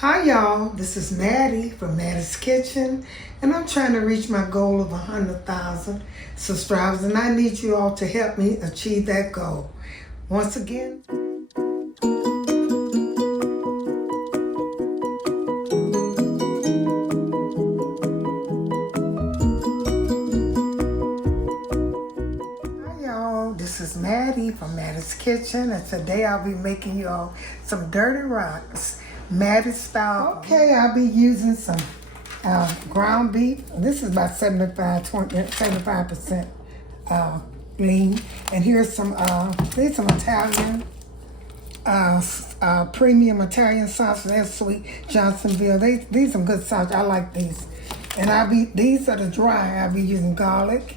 Hi y'all, this is Mattie from Mattie's Kitchen, and I'm trying to reach my goal of 100,000 subscribers, and I need you all to help me achieve that goal. Once again, hi y'all, this is Mattie from Mattie's Kitchen, and today I'll be making you all some dirty rice. Mattie style. Okay, I'll be using some ground beef. This is about 75% lean. And here's some these some Italian premium Italian sauce. They're sweet. Johnsonville. These some good sauce. I like these. And these are the dry. I'll be using garlic.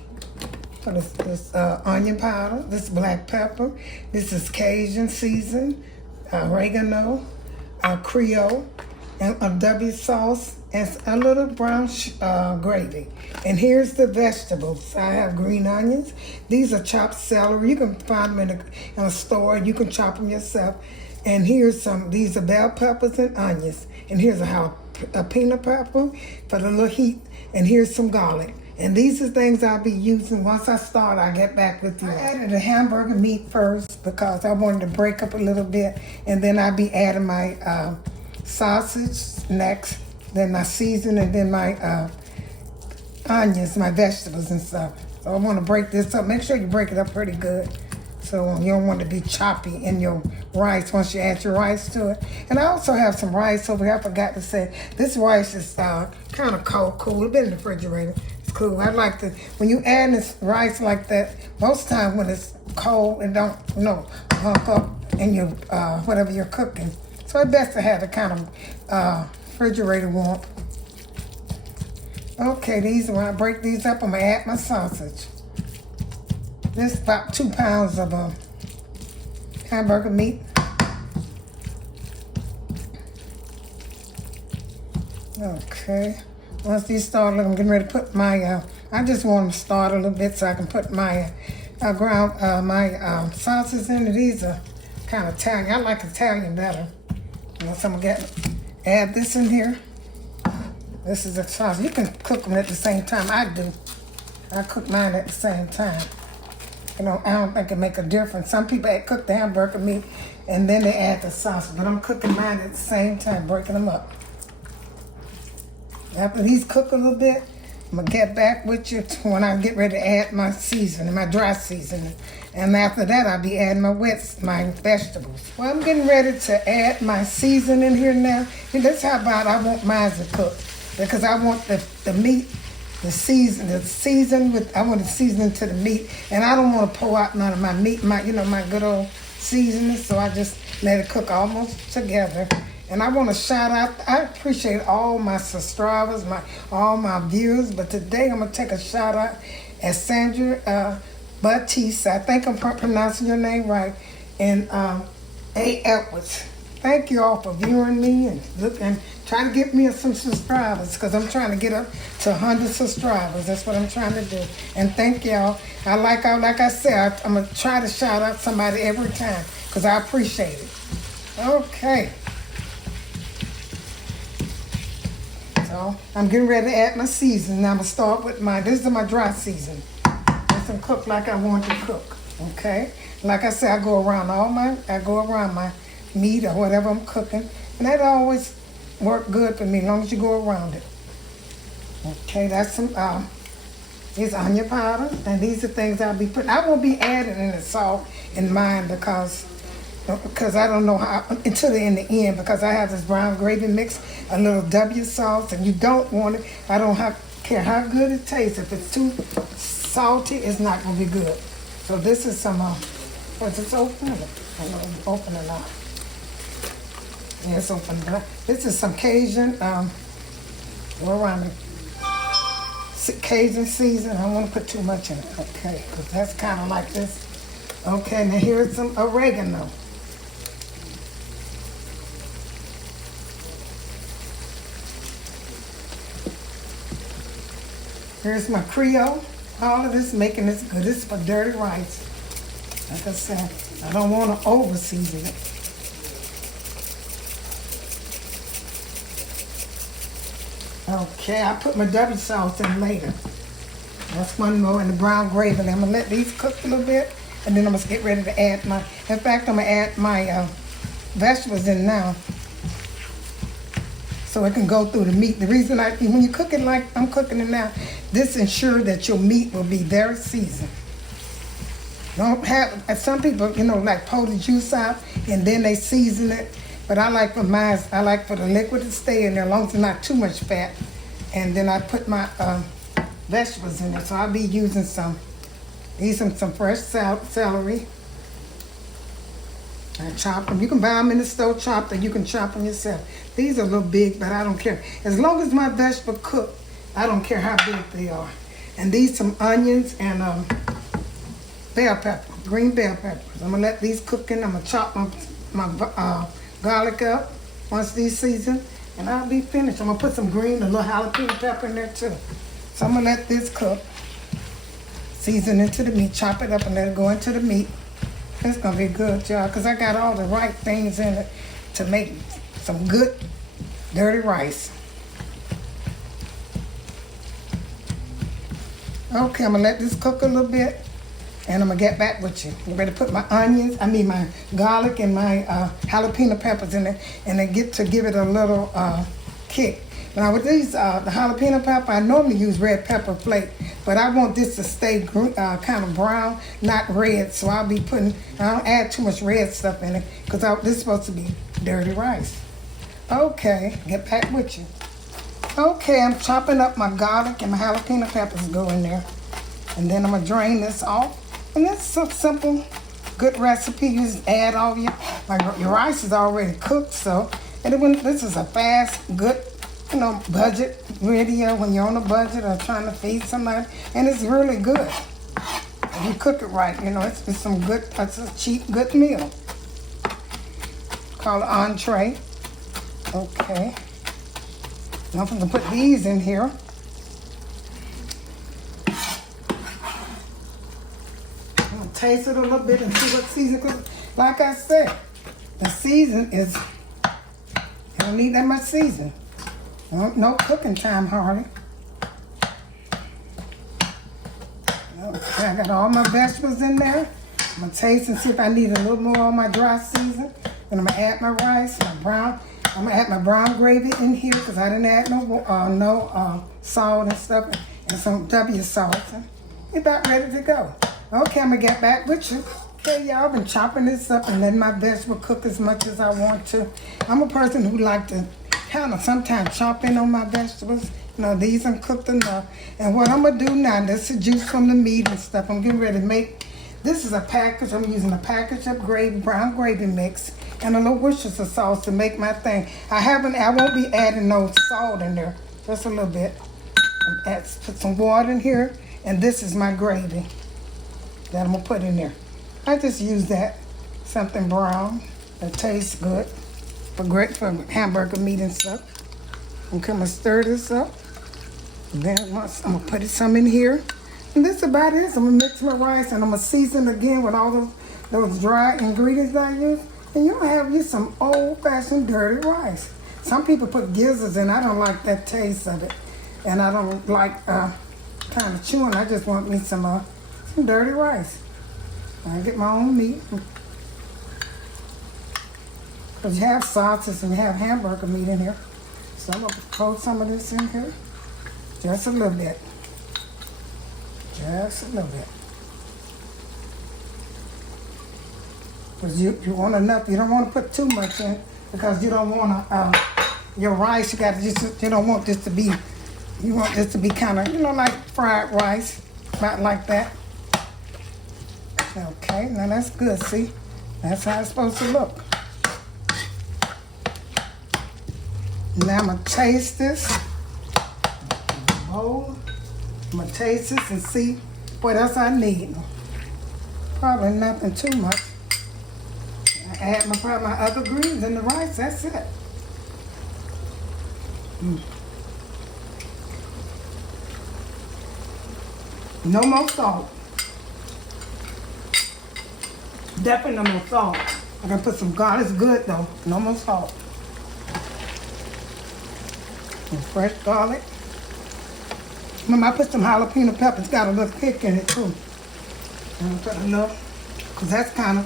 For this onion powder. This black pepper. This is Cajun season. Oregano. Creole, and a W sauce, and a little brown gravy. And here's the vegetables. I have green onions. These are chopped celery. You can find them in a store. You can chop them yourself. And here's these are bell peppers and onions. And here's a peanut pepper for the little heat. And here's some garlic. And these are things I'll be using. Once I start, I'll get back with you. I added the hamburger meat first because I wanted to break up a little bit. And then I'll be adding my sausage next. Then my seasoning, and then my onions, my vegetables and stuff. So I want to break this up. Make sure you break it up pretty good. So you don't want to be choppy in your rice once you add your rice to it. And I also have some rice over here. I forgot to say, this rice is kind of cool. It's been in the refrigerator. It's cool. I like when you add this rice like that, most times when it's cold, it don't, hunk up in your, whatever you're cooking. So it's best to have the kind of refrigerator warmth. Okay, when I break these up, I'm going to add my sausage. This is about 2 pounds of hamburger meat. Okay. Once these start, I'm getting ready to put my, I just want them to start a little bit so I can put my sauces in. These are kind of Italian. I like Italian better. So I'm going to add this in here. This is a sauce. You can cook them at the same time. I do. I cook mine at the same time. I don't think it make a difference. Some people cook the hamburger meat and then they add the sauce, but I'm cooking mine at the same time, breaking them up. After these cook a little bit, I'm gonna get back with you when I get ready to add my seasoning, my dry seasoning. And after that, I'll be adding my vegetables. Well, I'm getting ready to add my seasoning here now. And that's how about I want mine to cook, because I want the meat. I want to season to the meat, and I don't want to pour out none of my meat, my good old seasoning, so I just let it cook almost together. And I want to shout out, I appreciate all my subscribers, all my viewers, but today I'm going to take a shout out at Sandra Batiste. I think I'm pronouncing your name right, and A. Edwards. Thank you all for viewing me and trying to get me some subscribers, because I'm trying to get up to 100 subscribers. That's what I'm trying to do. And thank y'all. Like I said, I'm going to try to shout out somebody every time because I appreciate it. Okay. So I'm getting ready to add my seasoning. Now I'm going to start with this is my dry season. It's going to cook like I want to cook. Okay. Like I said, I go around my meat or whatever I'm cooking, and that always work good for me as long as you go around it. Okay, that's some these onion powder, and these are things I'll be putting. I won't be adding any salt in mine because I don't know how until in the end, because I have this brown gravy mix, a little W sauce, and you don't want it. I don't care how good it tastes. If it's too salty, it's not gonna be good. So this is some was it open? I don't know, open or not. Yeah, it's open. This is some Cajun, Cajun season. I don't want to put too much in it, okay? Because that's kind of like this. Okay, now here's some oregano. Here's my Creole. All of this making this good. This is for dirty rice. Like I said, I don't want to over season it. Okay, I put my W sauce in later. That's one more, and the brown gravy. And I'm gonna let these cook a little bit, and then I'm gonna get ready to add my. In fact, I'm gonna add my vegetables in now, so it can go through the meat. The reason when you cook it like I'm cooking it now, this ensures that your meat will be very seasoned. Don't have, some people, like pour the juice out and then they season it. But I like for mine, I like for the liquid to stay in there as long as it's not too much fat. And then I put my vegetables in there. So I'll be using some fresh celery. I chop them. You can buy them in the store chopped, or you can chop them yourself. These are a little big, but I don't care. As long as my vegetable cook, I don't care how big they are. And these some onions and bell pepper, green bell peppers. I'm gonna let these cook in. I'm gonna chop my garlic up once these season, and I'll be finished. I'm gonna put some green, a little jalapeno pepper in there too. So I'm gonna let this cook, season into the meat, chop it up and let it go into the meat. It's gonna be good, y'all, because I got all the right things in it to make some good dirty rice. Okay, I'm gonna let this cook a little bit, and I'm gonna get back with you. I'm ready to put my my garlic and my jalapeno peppers in it, and then give it a little kick. Now with these, the jalapeno pepper, I normally use red pepper flake, but I want this to stay kind of brown, not red. So I don't add too much red stuff in it, because this is supposed to be dirty rice. Okay, get back with you. Okay, I'm chopping up my garlic and my jalapeno peppers go in there. And then I'm gonna drain this off. And this is a simple, good recipe. You just add all your rice is already cooked, so. And this is a fast, good, budget video when you're on a budget or trying to feed somebody. And it's really good. If you cook it right, it's some good, it's a cheap, good meal. Called an entree. Okay. Now I'm gonna put these in here. I'm gonna taste it a little bit and see what season, because like I said, the season is, you don't need that much season. No cooking time hardly. Okay, I got all my vegetables in there. I'm gonna taste and see if I need a little more on my dry season. Then I'm gonna add my rice, I'm gonna add my brown gravy in here, because I didn't add no salt and stuff, and some W sauce. We're about ready to go. Okay, I'm gonna get back with you. Okay, y'all, been chopping this up and letting my vegetable cook as much as I want to. I'm a person who like to kind of sometimes chop in on my vegetables. These I'm cooked enough. And what I'm gonna do now, this is juice from the meat and stuff. I'm getting ready to make, this is a package. I'm using a package of brown gravy mix and a little Worcestershire sauce to make my thing. I won't be adding no salt in there, just a little bit. Put some water in here, and this is my gravy that I'm gonna put in there. I just use that, something brown that tastes good for hamburger meat and stuff. Okay, I'm gonna stir this up. And then I'm gonna put some in here. And this is about it. I'm gonna mix my rice and I'm gonna season again with all those dry ingredients that I use. And you'll have you some old-fashioned dirty rice. Some people put gizzards in. I don't like that taste of it. And I don't like kind of chewing. I just want me some dirty rice. I get my own meat. Because you have sauces and you have hamburger meat in here. So I'm going to throw some of this in here. Just a little bit. Just a little bit. Because you want enough. You don't want to put too much in, because you don't want to, your rice, you don't want this to be, you want this to be kind of, like fried rice. About like that. Okay, now that's good, see? That's how it's supposed to look. Now I'm going to taste this. Bowl. I'm going to taste this and see what else I need. Probably nothing too much. I add my other greens in the rice, that's it. No more salt. Definitely no more salt. I'm going to put some garlic. It's good though. No more salt. Some fresh garlic. Remember, I put some jalapeno peppers. Got a little kick in it too. I'm put enough, because that's garlic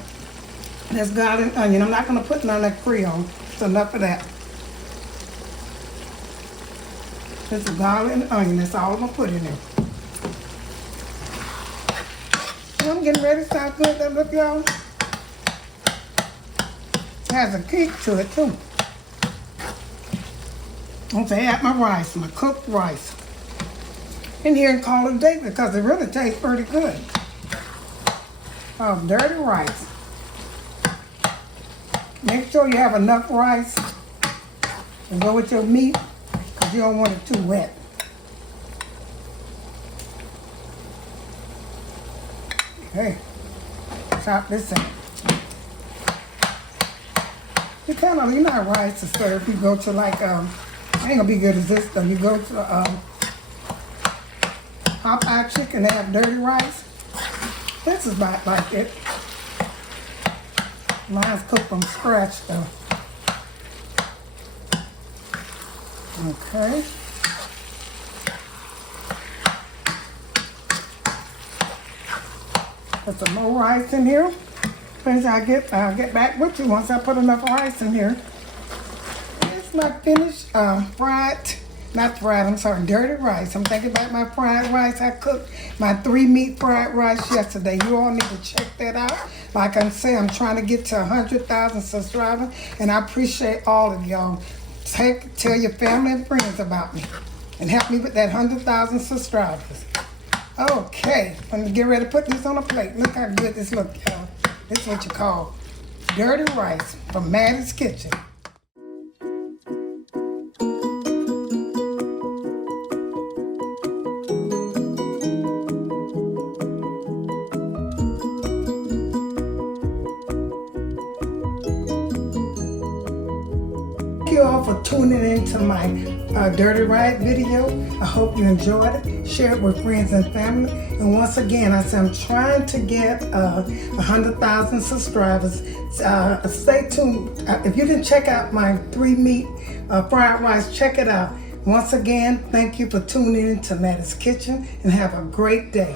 and onion. I'm not going to put none of that Creole. It's enough of that. Just garlic and onion. That's all I'm going to put in there. I'm getting ready to sound good. That look, y'all. Has a kick to it too. I'm going to add my rice, my cooked rice, in here and call it a day because it really tastes pretty good. Dirty rice. Make sure you have enough rice to go with your meat because you don't want it too wet. Okay, chop this in. You know how rice is served. You go to like, ain't gonna be good as this though. You go to Popeye chicken, they have dirty rice. This is about like it. Mine's cooked from scratch though. Okay. Put some more rice in here. Friends, I'll get back with you once I put enough rice in here. It's my finished dirty rice. I'm thinking about my fried rice. I cooked my 3-meat fried rice yesterday. You all need to check that out. Like I say, I'm trying to get to 100,000 subscribers, and I appreciate all of y'all. Tell your family and friends about me, and help me with that 100,000 subscribers. Okay, I'm gonna get ready to put this on a plate. Look how good this looks, y'all. This is what you call dirty rice from Mattie's Kitchen. Thank you all for tuning into my Dirty Rice video. I hope you enjoyed it. Share it with friends and family. And once again, I said I'm trying to get 100,000 subscribers. Stay tuned. If you didn't check out my 3-meat fried rice, check it out. Once again, thank you for tuning in to Mattie's Kitchen and have a great day.